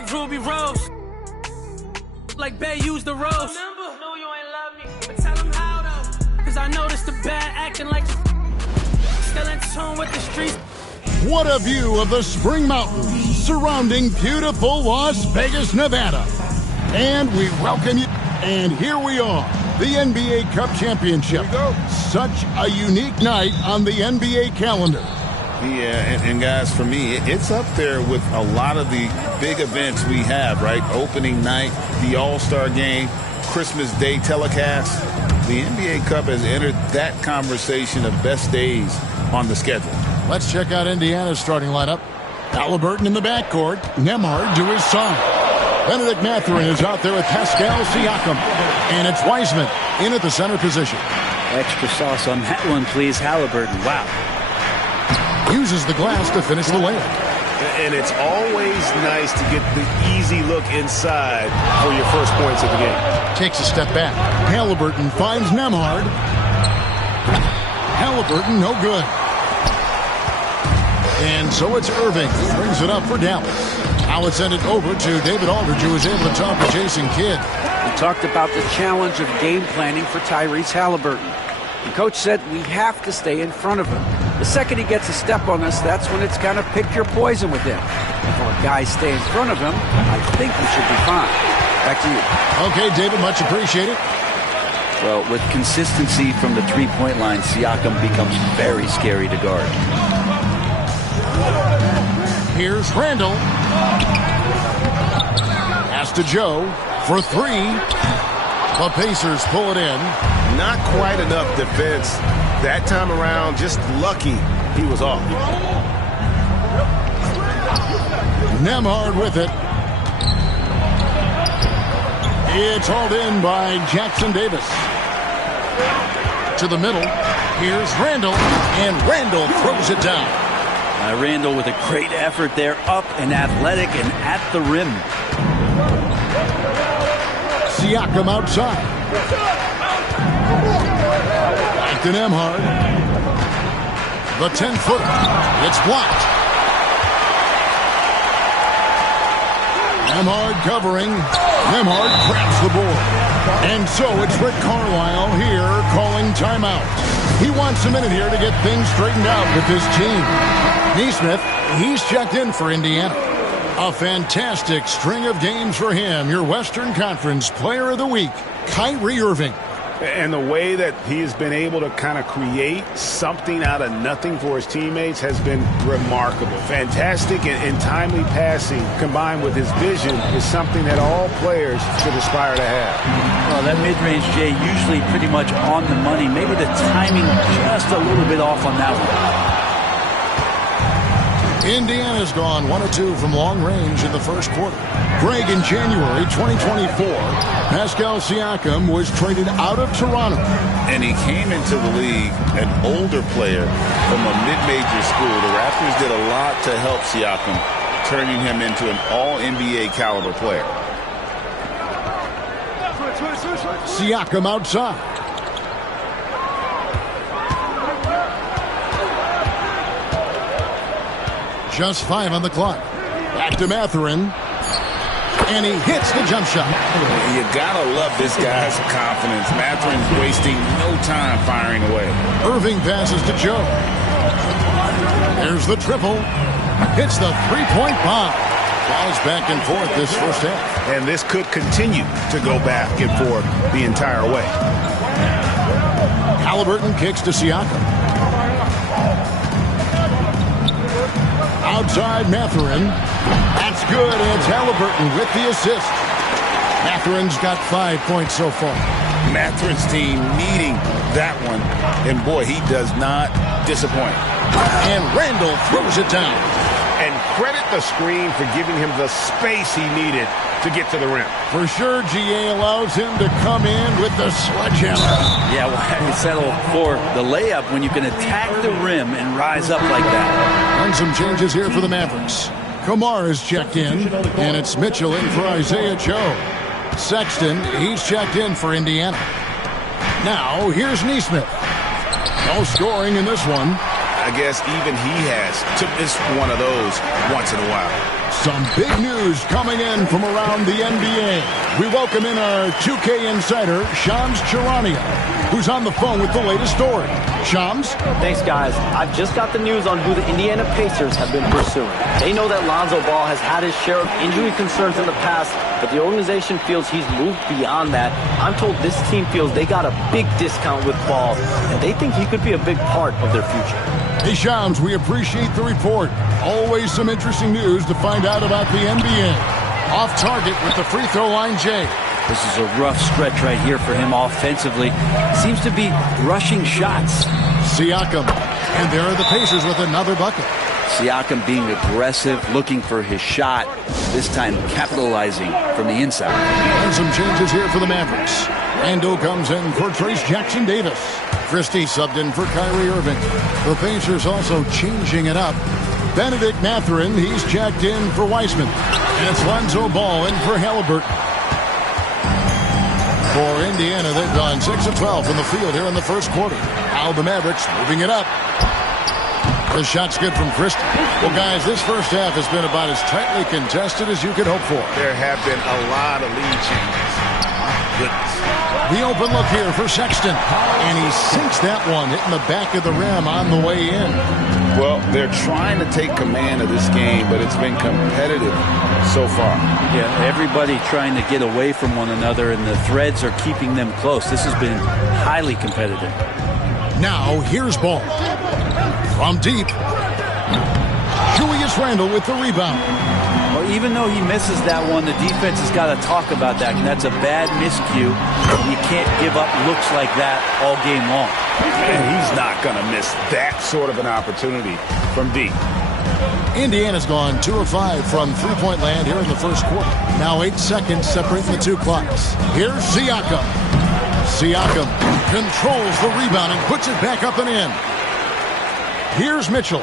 like Ruby Rose. Like Bay used the rose. No, you ain't love me. But tell him how though. Cause I noticed the bad acting like still in tune with the streets. What a view of the Spring Mountains surrounding beautiful Las Vegas, Nevada. And we welcome you. And here we are, the NBA Cup Championship. Such a unique night on the NBA calendar. Yeah, and guys, for me, it's up there with a lot of the big events we have, right? Opening night, the All-Star Game, Christmas Day telecast. The NBA Cup has entered that conversation of best days on the schedule. Let's check out Indiana's starting lineup. Halliburton in the backcourt. Nembhard to his side. Benedict Mathurin is out there with Pascal Siakam. And it's Wiseman in at the center position. Extra sauce on that one, please, Halliburton. Wow. Uses the glass to finish the layup. And it's always nice to get the easy look inside for your first points of the game. Takes a step back. Halliburton finds Nembhard. Halliburton, no good. And so it's Irving. Brings it up for Dallas. Now let's send it over to David Aldridge, who is able to talk to Jason Kidd. We talked about the challenge of game planning for Tyrese Halliburton. The coach said we have to stay in front of him. The second he gets a step on us, that's when it's kind of pick your poison with him. If our guys stay in front of him, I think we should be fine. Back to you. Okay, David, much appreciated. Well, with consistency from the three-point line, Siakam becomes very scary to guard. Here's Randall. Pass to Joe for three. The Pacers pull it in. Not quite enough defense that time around. Just lucky he was off. Nembhard with it. It's hauled in by Jackson Davis. To the middle. Here's Randall. And Randall throws it down. Randall with a great effort there, up and athletic and at the rim. Siakam outside. Back to Nembhard. The 10-footer. It's blocked. Nembhard covering. Nembhard grabs the board. And so it's Rick Carlisle here calling timeout. He wants a minute here to get things straightened out with his team. Nesmith, he's checked in for Indiana. A fantastic string of games for him. Your Western Conference Player of the Week, Kyrie Irving. And the way that he has been able to kind of create something out of nothing for his teammates has been remarkable. Fantastic and timely passing combined with his vision is something that all players should aspire to have. Well, that mid-range, Jay, usually pretty much on the money. Maybe the timing just a little bit off on that one. Indiana's gone 1 of 2 from long range in the first quarter. Greg, in January 2024, Pascal Siakam was traded out of Toronto. And he came into the league an older player from a mid-major school. The Raptors did a lot to help Siakam, turning him into an all-NBA caliber player. Siakam outside. Just 5 on the clock. Back to Mathurin. And he hits the jump shot. You gotta love this guy's confidence. Mathurin's wasting no time firing away. Irving passes to Joe. There's the triple. Hits the three-point bomb. Balls back and forth this first half. And this could continue to go back and forth the entire way. Halliburton kicks to Siakam. Outside Mathurin. That's good. And it's Halliburton with the assist. Mathurin's got 5 points so far. Mathurin's team needing that one. And boy, he does not disappoint. And Randall throws it down. And credit the screen for giving him the space he needed to get to the rim. For sure, GA allows him to come in with the sledgehammer. Yeah, why you settle for the layup when you can attack the rim and rise up like that? And some changes here for the Mavericks. Kamar is checked in, and it's Mitchell in for Isaiah Joe. Sexton, he's checked in for Indiana. Now, here's Nesmith. No scoring in this one. I guess even he has to miss one of those once in a while. Some big news coming in from around the NBA. We welcome in our 2K insider, Shams Charania, who's on the phone with the latest story. Shams? Thanks, guys. I've just got the news on who the Indiana Pacers have been pursuing. They know that Lonzo Ball has had his share of injury concerns in the past, but the organization feels he's moved beyond that. I'm told this team feels they got a big discount with Ball, and they think he could be a big part of their future. Hey, Shams, we appreciate the report. Always some interesting news to find out about the NBA. Off target with the free throw line, Jay. This is a rough stretch right here for him offensively. Seems to be rushing shots. Siakam. And there are the Pacers with another bucket. Siakam being aggressive, looking for his shot, this time capitalizing from the inside. And some changes here for the Mavericks. Randall comes in for Trace Jackson-Davis. Christie subbed in for Kyrie Irving. The Pacers also changing it up. Benedict Mathurin, he's checked in for Weissman. And it's Lonzo Ball in for Halliburton. For Indiana, they've gone 6 of 12 from the field here in the first quarter. Now the Mavericks moving it up. The shot's good from Christie. Well, guys, this first half has been about as tightly contested as you could hope for. There have been a lot of lead changes. My goodness. The open look here for Sexton. And he sinks that one, hitting the back of the rim on the way in. Well, they're trying to take command of this game, but it's been competitive so far. Yeah, everybody trying to get away from one another, and the threads are keeping them close. This has been highly competitive. Now, here's Ball. From deep. Julius Randle with the rebound. Well, even though he misses that one, the defense has got to talk about that. And that's a bad miscue. You can't give up looks like that all game long. And he's not going to miss that sort of an opportunity from deep. Indiana's gone 2 of 5 from three-point land here in the first quarter. Now 8 seconds separating the two clocks. Here's Siakam. Siakam controls the rebound and puts it back up and in. Here's Mitchell.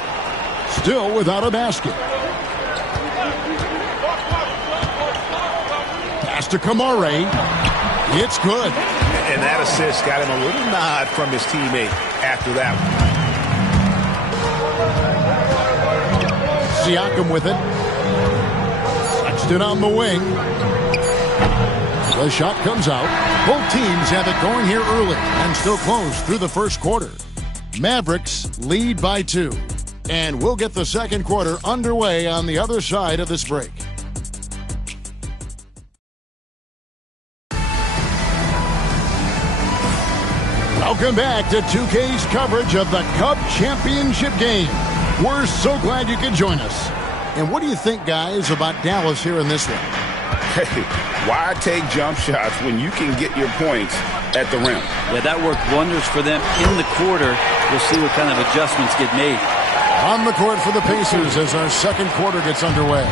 Still without a basket. Pass to Kamare. It's good. And that assist got him a little nod from his teammate after that one. Siakam with it. Sexton on the wing. The shot comes out. Both teams have it going here early and still close through the first quarter. Mavericks lead by 2. And we'll get the second quarter underway on the other side of this break. Welcome back to 2K's coverage of the Cup Championship game. We're so glad you could join us. And what do you think, guys, about Dallas here in this one? Hey, why take jump shots when you can get your points at the rim? Yeah, that worked wonders for them in the quarter. We'll see what kind of adjustments get made. On the court for the Pacers as our second quarter gets underway.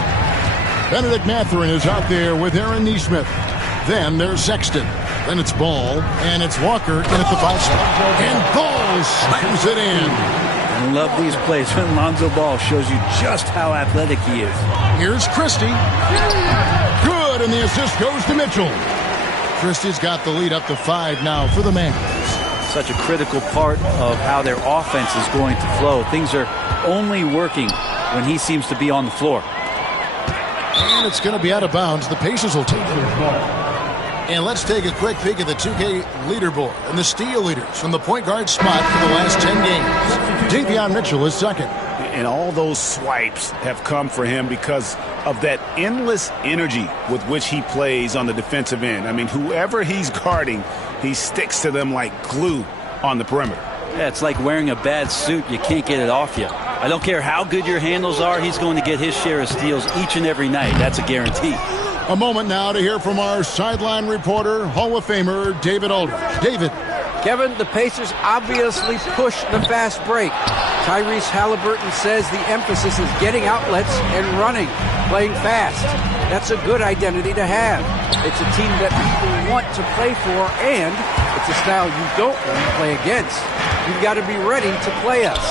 Benedict Mathurin is out there with Aaron Nesmith. Then there's Sexton. Then it's Ball, and it's Walker in at the 5 spot. And Ball slams it in. I love these plays when Lonzo Ball shows you just how athletic he is. Here's Christie. Good, and the assist goes to Mitchell. Christie's got the lead up to 5 now for the Mavericks. Such a critical part of how their offense is going to flow. Things are only working when he seems to be on the floor. And it's going to be out of bounds. The Pacers will take it. And let's take a quick peek at the 2K leaderboard and the steal leaders from the point guard spot for the last 10 games. Davion Mitchell is second. And all those swipes have come for him because of that endless energy with which he plays on the defensive end. I mean, whoever he's guarding, he sticks to them like glue on the perimeter. Yeah, it's like wearing a bad suit. You can't get it off you. I don't care how good your handles are. He's going to get his share of steals each and every night. That's a guarantee. A moment now to hear from our sideline reporter, Hall of Famer David Aldridge. David. Kevin, the Pacers obviously push the fast break. Tyrese Halliburton says the emphasis is getting outlets and running, playing fast. That's a good identity to have. It's a team that people want to play for, and it's a style you don't want to play against. You've got to be ready to play us.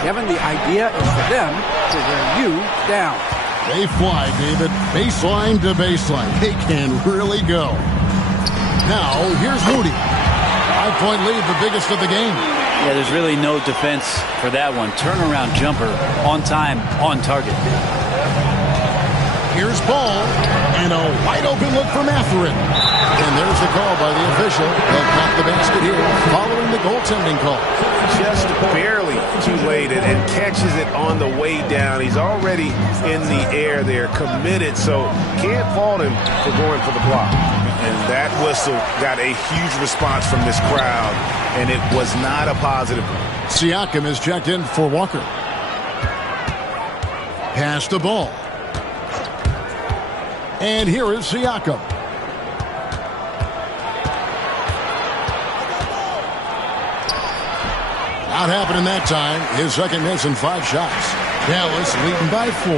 Kevin, the idea is for them to wear you down. They fly, David. Baseline to baseline. They can really go. Now, here's Moody. 5-point lead, the biggest of the game. Yeah, there's really no defense for that one. Turnaround jumper, on time, on target. Here's Ball, and a wide-open look for Mathurin. And there's the call by the official. They'll pop the basket here following the goaltending call. Just barely too late and catches it on the way down. He's already in the air there, committed, so can't fault him for going for the block. And that whistle got a huge response from this crowd, and it was not a positive one. Siakam is checked in for Walker. Pass the ball. And here is Siakam. Not happening that time. His second miss in 5 shots. Dallas leading by 4.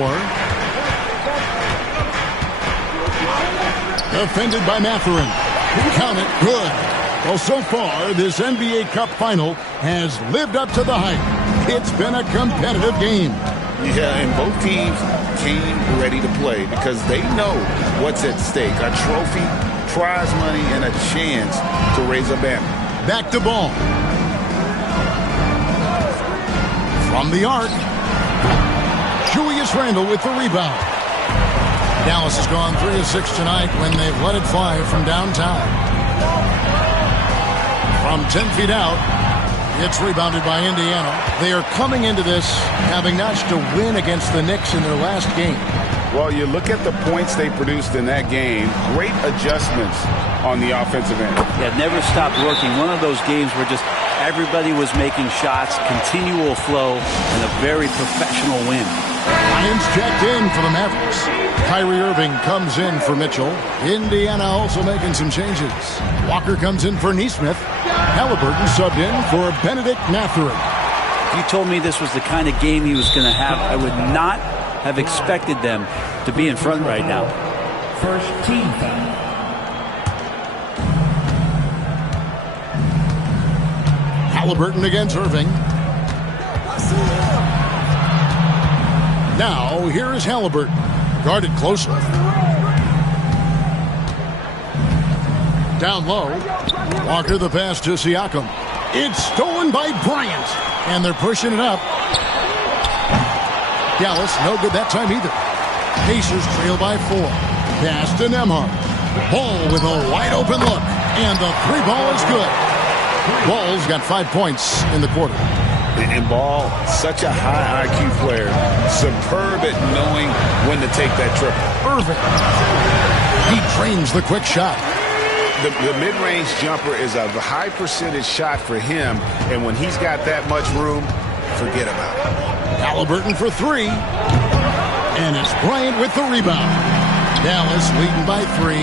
Defended by Mathurin. Count it. Good. Well, so far, this NBA Cup final has lived up to the hype. It's been a competitive game. Yeah, and both teams came ready to play because they know what's at stake. A trophy, prize money, and a chance to raise a banner. Back to Ball. From the arc. Julius Randle with the rebound. Dallas has gone 3 of 6 tonight when they've let it fly from downtown. From 10 feet out, it's rebounded by Indiana. They are coming into this having notched a win against the Knicks in their last game. Well, you look at the points they produced in that game. Great adjustments on the offensive end. Yeah, never stopped working. One of those games where just everybody was making shots, continual flow, and a very professional win. Lions checked in for the Mavericks. Kyrie Irving comes in for Mitchell. Indiana also making some changes. Walker comes in for Nesmith. Halliburton subbed in for Benedict Mathurin. If you told me this was the kind of game he was going to have, I would not have expected them to be in front right now. First team foul. Halliburton against Irving. Now, here is Halliburton. Guarded closely. Down low. Walker the pass to Siakam. It's stolen by Bryant. And they're pushing it up. Dallas, no good that time either. Pacers trail by 4. Pass to Nembhard. Ball with a wide open look. And the 3 ball is good. Ball's got 5 points in the quarter. And Ball, such a high IQ player. Superb at knowing when to take that triple. Irving. He trains the quick shot. The mid-range jumper is a high percentage shot for him, and when he's got that much room, forget about it. Halliburton for 3. And it's Bryant with the rebound. Dallas leading by 3.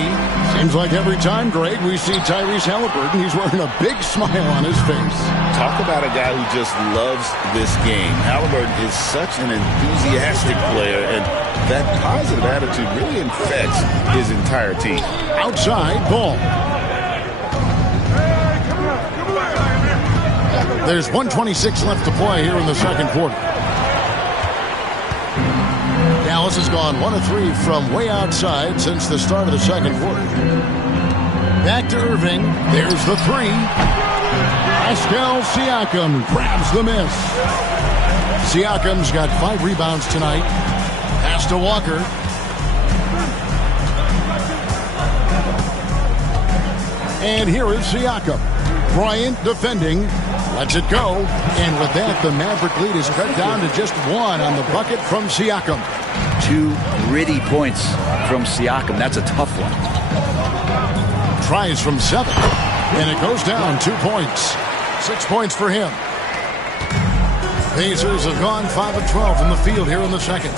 Seems like every time, Greg, we see Tyrese Halliburton, he's wearing a big smile on his face. Talk about a guy who just loves this game. Halliburton is such an enthusiastic player, and that positive attitude really infects his entire team. Outside, Ball. There's 1:26 left to play here in the second quarter. Dallas has gone 1 of 3 from way outside since the start of the second quarter. Back to Irving. There's the 3. Pascal Siakam grabs the miss. Siakam's got 5 rebounds tonight. Pass to Walker. And here is Siakam. Bryant defending. Lets it go. And with that, the Maverick lead is cut down to just 1 on the bucket from Siakam. 2 gritty points from Siakam. That's a tough one. Tries from 7. And it goes down 2 points. 6 points for him. Pacers have gone 5 of 12 from the field here in the second.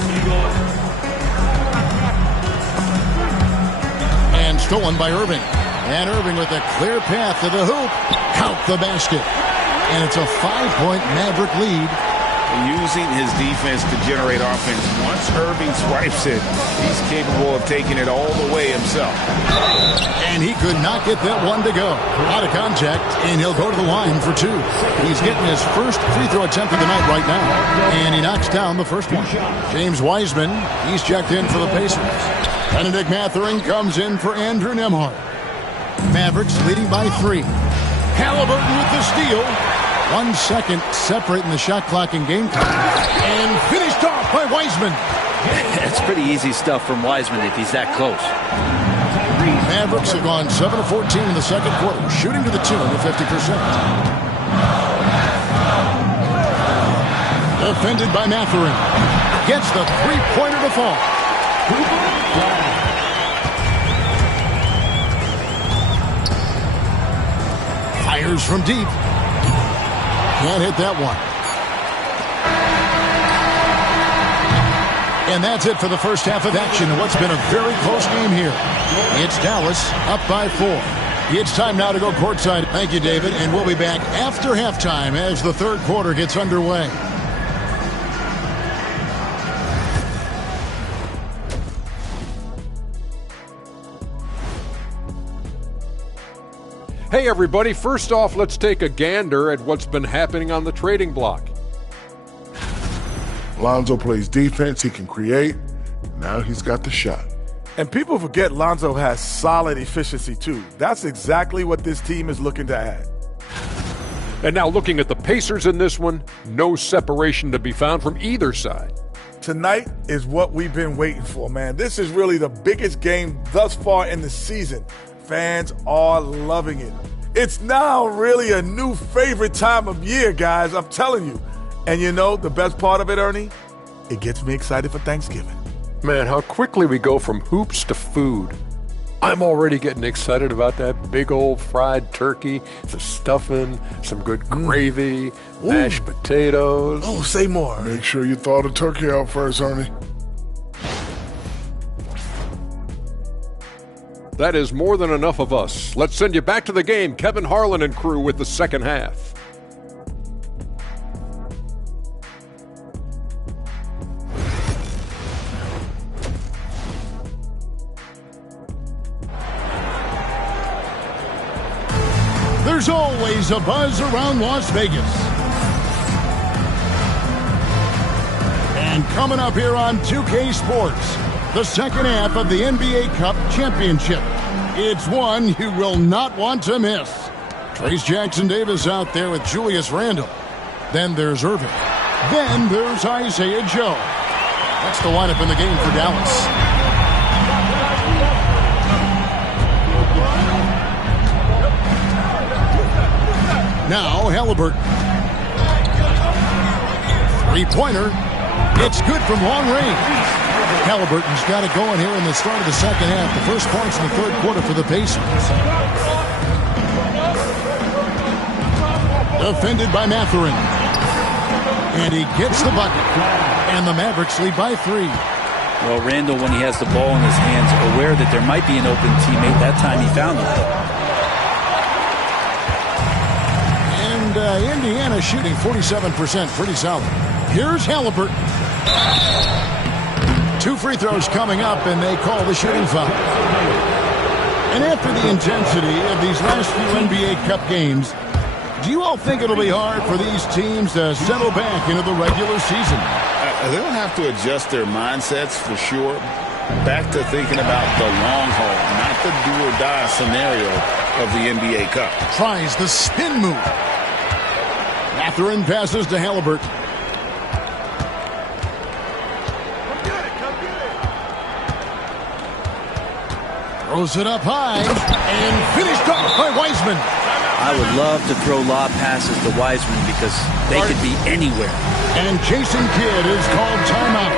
And stolen by Irving. And Irving with a clear path to the hoop. Count the basket. And it's a 5-point Maverick lead. Using his defense to generate offense. Once Irving swipes it, he's capable of taking it all the way himself. And he could not get that one to go. Out of contact, and he'll go to the line for 2. He's getting his first free throw attempt of the night right now. And he knocks down the first one. James Wiseman, he's checked in for the Pacers. Benedict Mathurin comes in for Andrew Nembhard. Mavericks leading by 3. Halliburton with the steal. 1 second separate in the shot clock and game time. And finished off by Wiseman. It's pretty easy stuff from Wiseman if he's that close. Mavericks have gone 7 of 14 in the second quarter, shooting to the tune of 50%. Defended by Mathurin. Gets the three-pointer to fall. Fires from deep. Can't hit that one. And that's it for the first half of action in what's been a very close game here. It's Dallas up by 4. It's time now to go courtside. Thank you, David. And we'll be back after halftime as the third quarter gets underway. Hey, everybody. First off, let's take a gander at what's been happening on the trading block. Lonzo plays defense. He can create. Now he's got the shot. And people forget Lonzo has solid efficiency, too. That's exactly what this team is looking to add. And now looking at the Pacers in this one, no separation to be found from either side. Tonight is what we've been waiting for, man. This is really the biggest game thus far in the season. Fans are loving it. It's now really a new favorite time of year, guys. I'm telling you. And you know, the best part of it, Ernie? It gets me excited for Thanksgiving. Man, how quickly we go from hoops to food. I'm already getting excited about that big old fried turkey, the stuffing, some good gravy, mashed potatoes. Oh, say more. Make sure you thaw the turkey out first, Ernie. That is more than enough of us. Let's send you back to the game, Kevin Harlan and crew with the second half. There's always a buzz around Las Vegas. And coming up here on 2K Sports, the second half of the NBA Cup Championship. It's one you will not want to miss. Trace Jackson-Davis out there with Julius Randle. Then there's Irving. Then there's Isaiah Joe. That's the lineup in the game for Dallas. Now Halliburton. Three-pointer. It's good from long range. Halliburton's got it going here in the start of the second half. The first points in the third quarter for the Pacers. Defended by Mathurin. And he gets the bucket. And the Mavericks lead by 3. Well, Randall, when he has the ball in his hands, aware that there might be an open teammate, that time he found him. And Indiana shooting 47%, pretty solid. Here's Halliburton. 2 free throws coming up, and they call the shooting foul. And after the intensity of these last few NBA Cup games, do you all think it'll be hard for these teams to settle back into the regular season? They'll have to adjust their mindsets for sure. Back to thinking about the long haul, not the do-or-die scenario of the NBA Cup. Tries the spin move. Mathurin passes to Halliburton. Throws it up high and finished off by Wiseman. I would love to throw lob passes to Wiseman because they could be anywhere. And Jason Kidd is called timeout.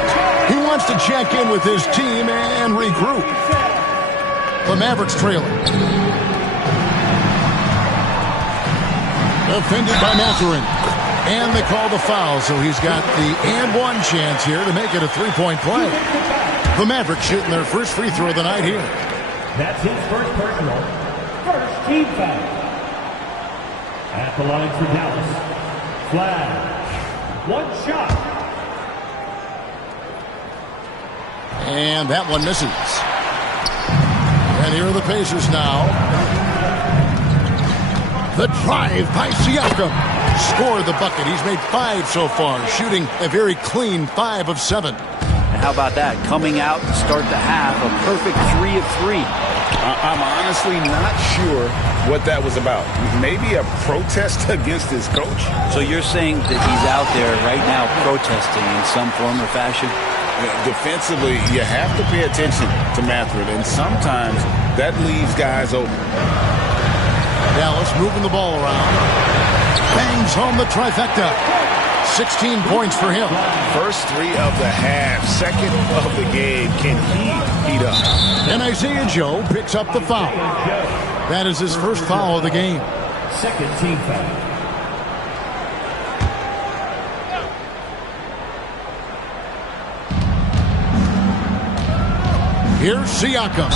He wants to check in with his team and regroup. The Mavericks trailing. Defended by Mathurin. And they call the foul, so he's got the and one chance here to make it a three-point play. The Mavericks shooting their first free throw of the night here. That's his first personal. First team foul. At the line for Dallas. Flash. One shot. And that one misses. And here are the Pacers now. The drive by Siakam. Scored the bucket. He's made 5 so far, shooting a very clean 5 of 7. And how about that? Coming out to start the half, a perfect 3 of 3. I'm honestly not sure what that was about. Maybe a protest against his coach? So you're saying that he's out there right now protesting in some form or fashion? Defensively, you have to pay attention to Mathurin, and sometimes that leaves guys open. Dallas moving the ball around. Bangs home the trifecta. 16 points for him. First 3 of the half, second of the game. Can he heat up? And Isaiah Joe picks up the foul. That is his first foul of the game. Second team foul. Here's Siakam.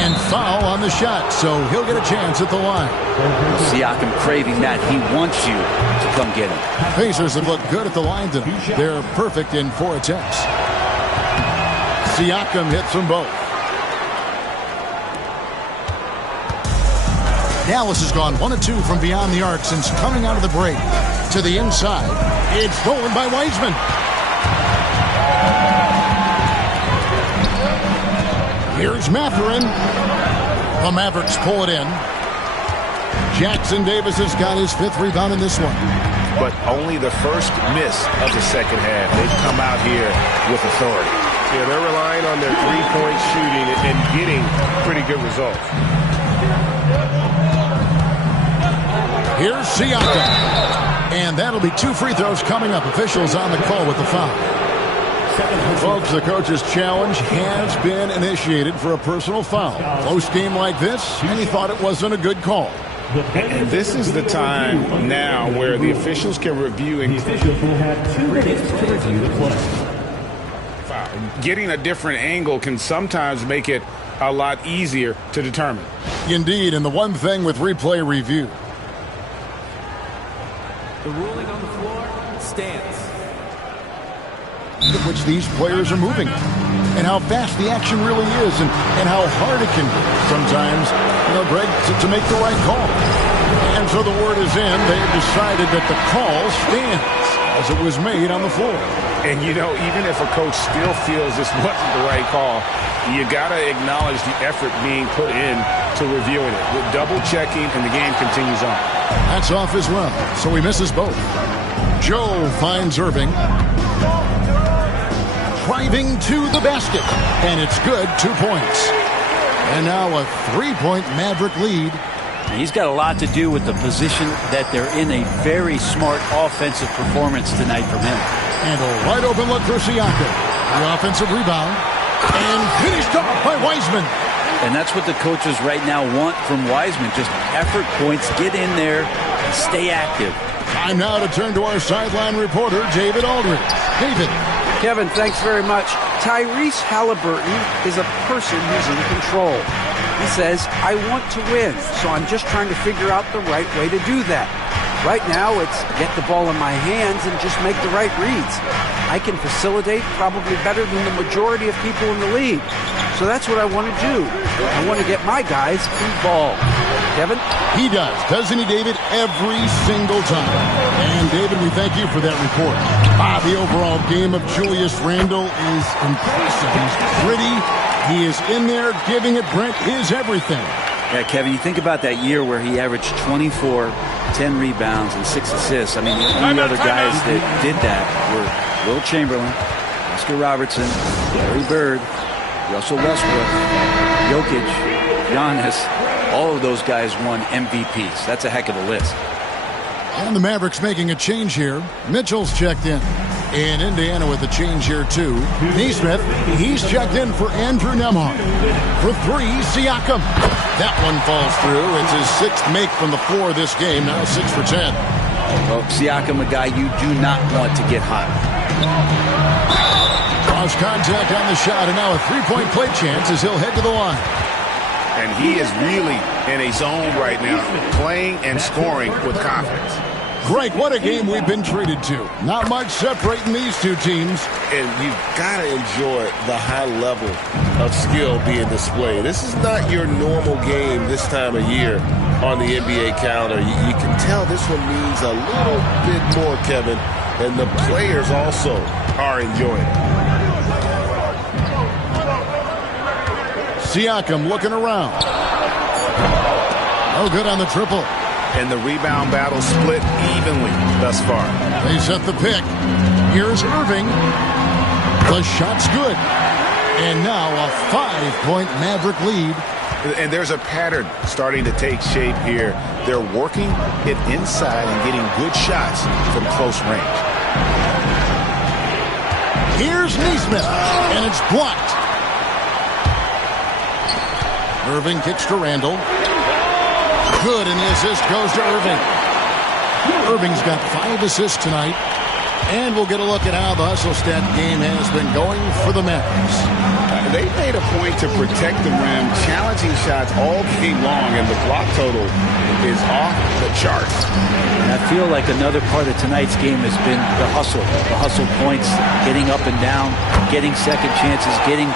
And foul on the shot, so he'll get a chance at the line. Siakam craving that. He wants you to come get him. Pacers have looked good at the line tonight. They're perfect in 4 attempts. Siakam hits them both. Dallas has gone 1 of 2 from beyond the arc since coming out of the break. To the inside. It's stolen by Wiseman. Here's Mathurin. The Mavericks pull it in. Jackson Davis has got his 5th rebound in this one. But only the first miss of the second half. They've come out here with authority. Yeah, they're relying on their three-point shooting and getting pretty good results. Here's Siakam. And that'll be 2 free throws coming up. Officials on the call with the foul. Folks, the coach's challenge has been initiated for a personal foul. Close game like this, and he thought it wasn't a good call. And this is the time now where the officials can review and The officials will have 2 minutes to review the play. getting a different angle can sometimes make it a lot easier to determine. Indeed, and the one thing with replay review. The ruling on the floor stands. Which these players are moving, and how fast the action really is, and how hard it can be sometimes, Greg, to make the right call. And so the word is in. They have decided that the call stands as it was made on the floor. And, even if a coach still feels this wasn't the right call, you got to acknowledge the effort being put in to reviewing it. With double-checking, and the game continues on. That's off as well, so he misses both. Joe finds Irving. Driving to the basket, and it's good, 2 points. And now a 3-point Maverick lead. He's got a lot to do with the position that they're in. A very smart offensive performance tonight from him. And a wide open look for Siakam. The offensive rebound. And finished off by Wiseman. And that's what the coaches right now want from Wiseman. Just effort points, get in there, and stay active. Time now to turn to our sideline reporter, David Aldridge. David. Kevin, thanks very much. Tyrese Halliburton is a person who's in control. He says, I want to win, so I'm just trying to figure out the right way to do that. Right now, it's get the ball in my hands and just make the right reads. I can facilitate probably better than the majority of people in the league. So that's what I want to do. I want to get my guys involved. Kevin? He does, doesn't he, David? Every single time. And, David, we thank you for that report. The overall game of Julius Randle is impressive. He's pretty. He is in there giving it, Brent, his everything. Yeah, Kevin, you think about that year where he averaged 24, 10 rebounds, and 6 assists. I mean, the only other guys that did that were Will Chamberlain, Oscar Robertson, Larry Bird, Russell Westbrook, Jokic, Giannis. All of those guys won MVPs. That's a heck of a list. And the Mavericks making a change here. Mitchell's checked in. And Indiana with a change here, too. Neesmith, he's checked in for Andrew Nembhard. For 3, Siakam. That one falls through. It's his 6th make from the floor this game. Now 6 for 10. Well, Siakam, a guy you do not want to get hot. Cross contact on the shot, and now a 3-point play chance as he'll head to the line. And he is really in a zone right now, playing and scoring with confidence. Greg, what a game we've been treated to. Not much separating these two teams. And you've got to enjoy the high level of skill being displayed. This is not your normal game this time of year on the NBA calendar. You can tell this one means a little bit more, Kevin, and the players also are enjoying it. Siakam looking around. No good on the triple. And the rebound battle split evenly thus far. They set the pick. Here's Irving. The shot's good. And now a 5-point Maverick lead. And there's a pattern starting to take shape here. They're working it inside and getting good shots from close range. Here's Neesmith, and it's blocked. Irving kicks to Randall. Good, and the assist goes to Irving. Irving's got 5 assists tonight. And we'll get a look at how the hustle stat game has been going for the Mavericks. They made a point to protect the rim, challenging shots all game long, and the block total is off the charts. And I feel like another part of tonight's game has been the hustle points, getting up and down, getting second chances, getting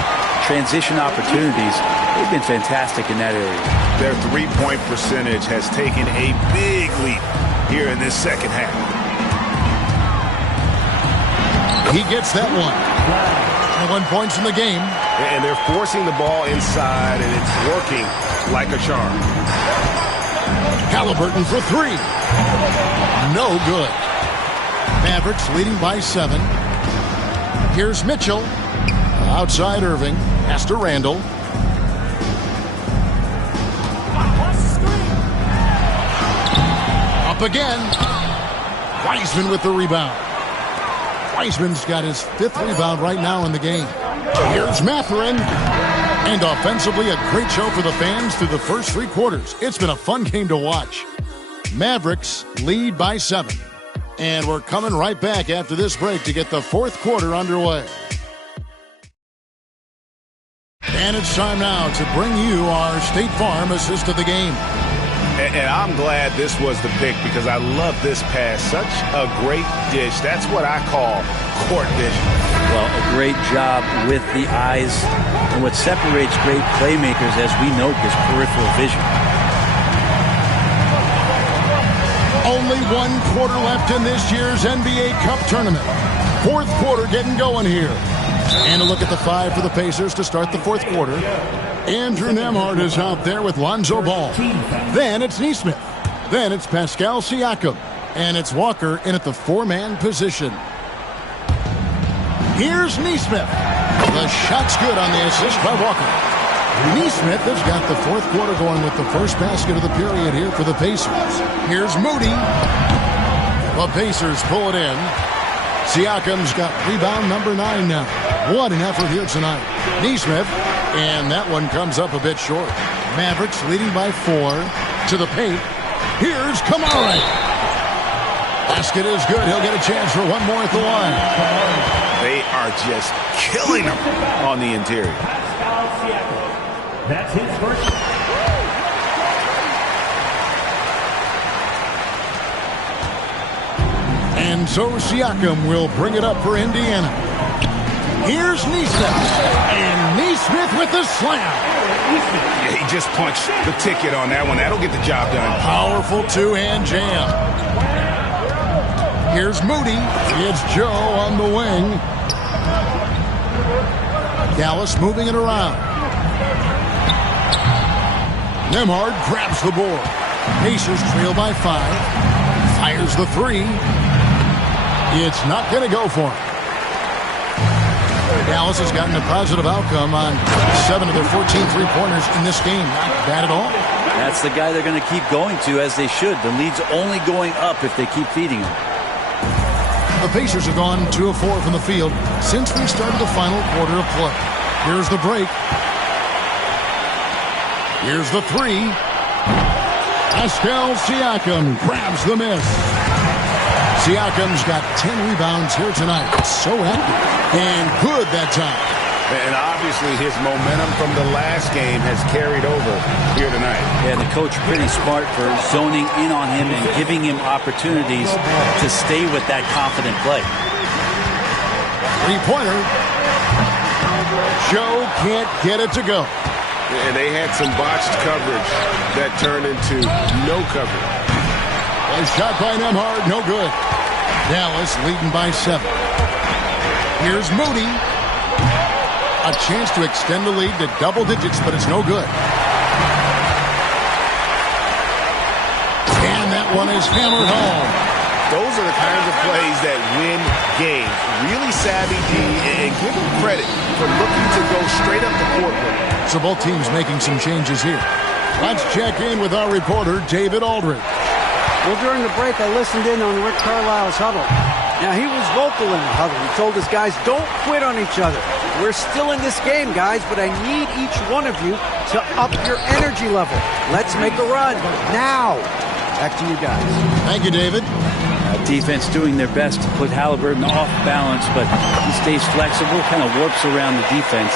transition opportunities. They've been fantastic in that area. Their three-point percentage has taken a big leap here in this second half. He gets that one. 1 points in the game. And they're forcing the ball inside, and it's working like a charm. Halliburton for 3. No good. Mavericks leading by 7. Here's Mitchell. Outside Irving. Pass to Randall. Up again. Wiseman with the rebound. Wiseman's got his 5th rebound right now in the game. Here's Mathurin. And offensively, a great show for the fans through the first 3 quarters. It's been a fun game to watch. Mavericks lead by 7. And we're coming right back after this break to get the 4th quarter underway. And it's time now to bring you our State Farm assist of the game. And I'm glad this was the pick because I love this pass. Such a great dish. That's what I call court vision. Well, a great job with the eyes. And what separates great playmakers, as we know, is peripheral vision. Only 1 quarter left in this year's NBA Cup tournament. 4th quarter getting going here. And a look at the 5 for the Pacers to start the 4th quarter. Andrew Nembhard is out there with Lonzo Ball. Then it's Neesmith. Then it's Pascal Siakam. And it's Walker in at the 4-man position. Here's Neesmith. The shot's good on the assist by Walker. Neesmith has got the 4th quarter going with the first basket of the period here for the Pacers. Here's Moody. The Pacers pull it in. Siakam's got rebound number 9 now. What an effort here tonight. Neesmith. And that one comes up a bit short. Mavericks leading by 4 to the paint. Here's Kamara. Basket is good. He'll get a chance for one more at the line. They are just killing him on the interior. That's his first. And so Siakam will bring it up for Indiana. Here's Neesmith. And Neesmith with the slam. Yeah, he just punched the ticket on that one. That'll get the job done. Powerful 2-hand jam. Here's Moody. It's Joe on the wing. Dallas moving it around. Nembhard grabs the board. Pacers trail by 5. Fires the 3. It's not going to go for him. Dallas has gotten a positive outcome on 7 of their 14 3-pointers in this game. Not bad at all. That's the guy they're going to keep going to, as they should. The lead's only going up if they keep feeding him. The Pacers have gone 2 of 4 from the field since we started the final quarter of play. Here's the break. Here's the 3. Pascal Siakam grabs the miss. Siakam's got 10 rebounds here tonight. So active and good that time. And obviously his momentum from the last game has carried over here tonight. Yeah, the coach pretty smart for zoning in on him and giving him opportunities to stay with that confident play. 3-pointer. Joe can't get it to go. And they had some botched coverage that turned into no coverage. A shot by Nembhard, no good. Dallas leading by 7. Here's Moody. A chance to extend the lead to double digits, but it's no good. And that one is hammered home. Those are the kinds of plays that win games. Really savvy D, and give him credit for looking to go straight up the court with it. So both teams making some changes here. Let's check in with our reporter, David Aldridge. Well, during the break, I listened in on Rick Carlisle's huddle. Now, he was vocal in the huddle. He told his guys, don't quit on each other. We're still in this game, guys, but I need each one of you to up your energy level. Let's make a run now. Back to you guys. Thank you, David. Defense doing their best to put Halliburton off balance, but he stays flexible, kind of warps around the defense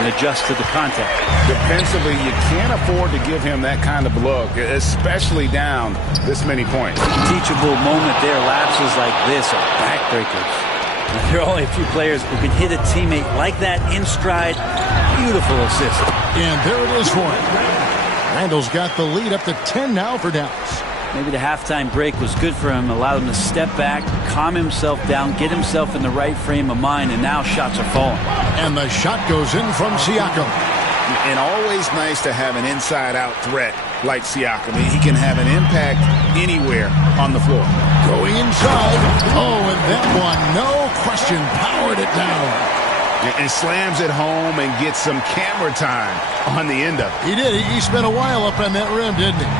and adjusts to the contact. Defensively, you can't afford to give him that kind of look, especially down this many points. Teachable moment there. Lapses like this are backbreakers. There are only a few players who can hit a teammate like that in stride. Beautiful assist. And there it is for him. Randall's got the lead up to 10 now for Dallas. Maybe the halftime break was good for him, allowed him to step back, calm himself down, get himself in the right frame of mind, and now shots are falling. And the shot goes in from Siakam. And always nice to have an inside-out threat like Siakam. He can have an impact anywhere on the floor. Going inside. Oh, and that one, no question, powered it down. And slams it home and gets some camera time on the end of it. He did. He spent a while up on that rim, didn't he?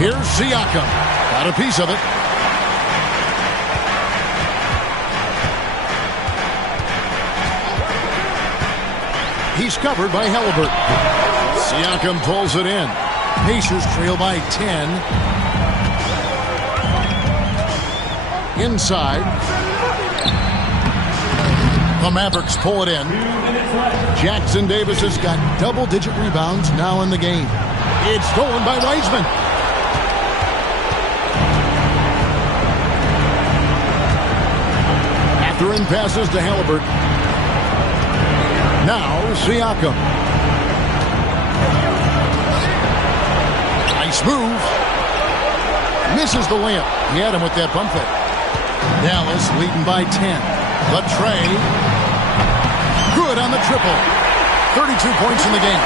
Here's Siakam. Got a piece of it. He's covered by Halliburton. Siakam pulls it in. Pacers trail by 10. Inside. The Mavericks pull it in. Jackson Davis has got double-digit rebounds now in the game. It's stolen by Wiseman. Mathurin passes to Halliburton. Now Siakam. Nice move. Misses the layup. He had him with that bump fake. Dallas leading by 10. The tray. Good on the triple. 32 points in the game.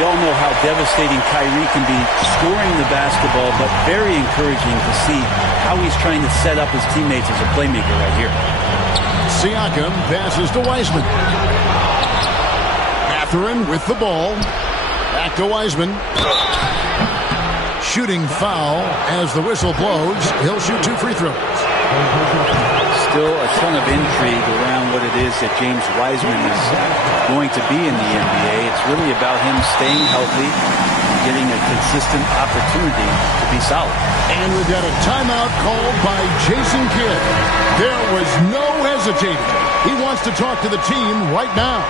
We all know how devastating Kyrie can be scoring the basketball, but very encouraging to see how he's trying to set up his teammates as a playmaker right here. Siakam passes to Wiseman. Mathurin with the ball. Back to Wiseman. Shooting foul as the whistle blows. He'll shoot 2 free throws. Still a ton of intrigue around what it is that James Wiseman is going to be in the NBA. It's really about him staying healthy and getting a consistent opportunity to be solid. And we've got a timeout called by Jason Kidd. There was no hesitating. He wants to talk to the team right now.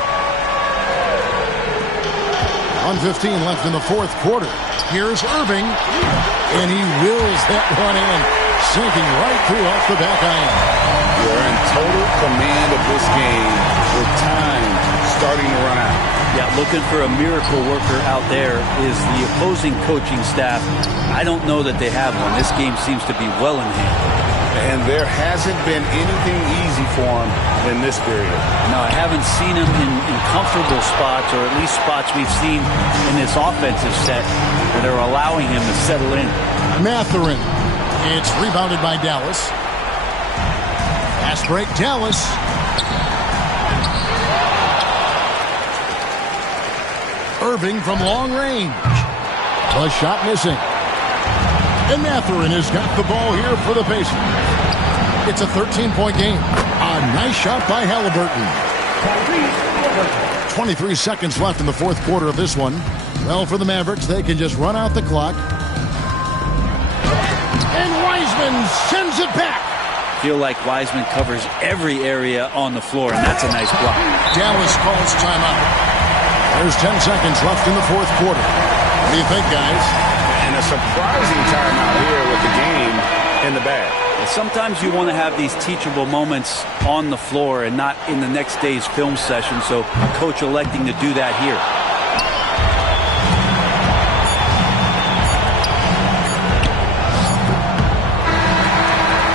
1:15 left in the fourth quarter. Here's Irving, and he wills that one in, sinking right through off the back iron. You're in total command of this game with time starting to run out. Yeah, looking for a miracle worker out there is the opposing coaching staff. I don't know that they have one. This game seems to be well in hand. And there hasn't been anything easy for him in this period. No, I haven't seen him in comfortable spots, or at least spots we've seen in this offensive set where they're allowing him to settle in. Mathurin. It's rebounded by Dallas. Pass break, Dallas. Irving from long range. The shot missing. And Mathurin has got the ball here for the Pacers. It's a 13-point game. A nice shot by Halliburton. 23 seconds left in the fourth quarter of this one. Well, for the Mavericks, they can just run out the clock. And Wiseman sends it back. Feel like Wiseman covers every area on the floor, and that's a nice block. Dallas calls timeout. There's 10 seconds left in the fourth quarter. What do you think, guys? And a surprising timeout here with the game in the bag. Sometimes you want to have these teachable moments on the floor and not in the next day's film session, so coach electing to do that here.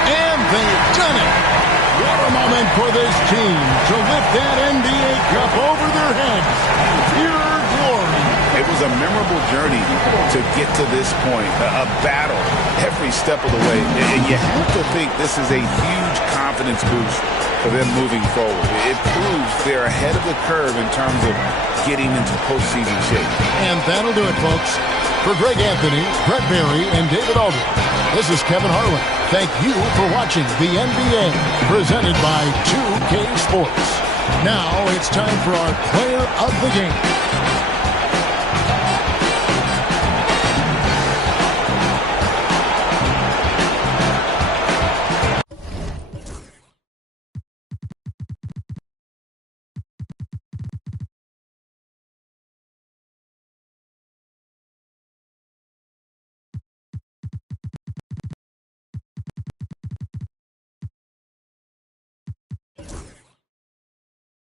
And they've done it. What a moment for this team to lift that NBA Cup over their heads. Pure glory. It was was a memorable journey to get to this point, a battle every step of the way. And you have to think this is a huge confidence boost for them moving forward. It proves they're ahead of the curve in terms of getting into postseason shape. And that'll do it, folks. For Greg Anthony, Brett Berry, and David Aldridge, this is Kevin Harlan. Thank you for watching the NBA, presented by 2K Sports. Now it's time for our player of the game.